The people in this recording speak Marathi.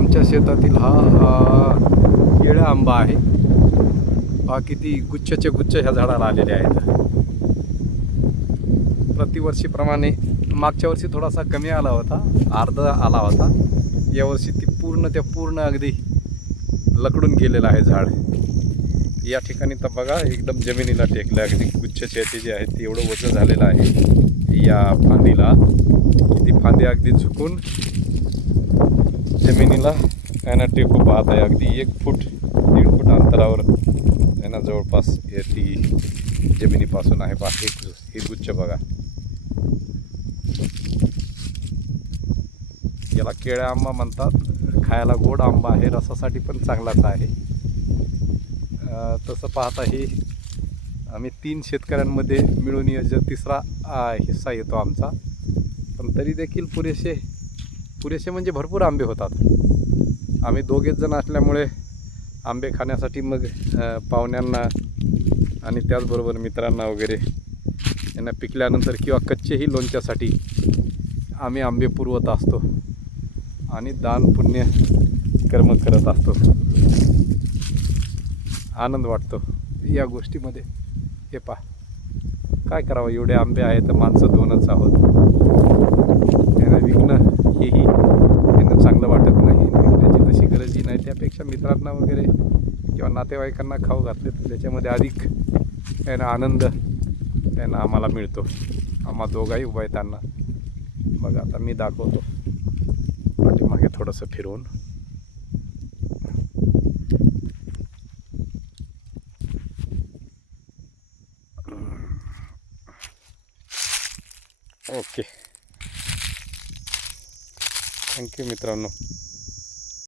आमच्या शेतातील हा केळा आंबा आहे। हा किती गुच्छचे गुच्छ ह्या झाडाला आलेले आहेत। प्रतिवर्षीप्रमाणे मागच्या वर्षी थोडासा कमी आला होता, अर्धा आला होता। यावर्षी ती पूर्ण अगदी लकडून गेलेलं आहे झाड। या ठिकाणी तर बघा एकदम जमिनीला टेकलं, अगदी गुच्छचे जे आहेत ते एवढं वजन झालेलं आहे या फांदीला। ती फांदी अगदी झुकून जमिनीला यांना टेकू पाहत आहे। अगदी 1 फूट 1.5 फूट अंतरावर यांना जवळपास ती जमिनीपासून आहे। पहा हे गुच्छ बघा। याला केळा आंबा म्हणतात। खायला गोड आंबा आहे, रसासाठी पण चांगलाच आहे। तसं पाहता हे आम्ही 3 शेतकऱ्यांमध्ये मिळून तिसरा हिस्सा येतो आमचा। पण तरी देखील पुरेसे म्हणजे भरपूर आंबे होतात। आम्ही दोघेच जण असल्यामुळे आंबे खाण्यासाठी मग पाहुण्यांना आणि त्याचबरोबर मित्रांना वगैरे यांना पिकल्यानंतर किंवा कच्चेही लोणच्यासाठी आम्ही आंबे पुरवत असतो आणि दान पुण्य कर्म करत असतो। आनंद वाटतो या गोष्टीमध्ये। हे पहा काय करावं, एवढे आंबे आहेत तर माणसं 2च आहोत। त्यांना विकणं हेही त्यांना चांगलं वाटत नाही, त्याची तशी गरजही नाही। त्यापेक्षा मित्रांना वगैरे किंवा नातेवाईकांना खाऊ घातले तर त्याच्यामध्ये अधिक त्यांना आनंद त्यांना आम्हाला मिळतो। आम्हा दोघाही उभा आहे त्यांना। मग आता मी दाखवतो पाठीमागे थोडंसं फिरवून। ओके, थँक्यू मित्रांनो।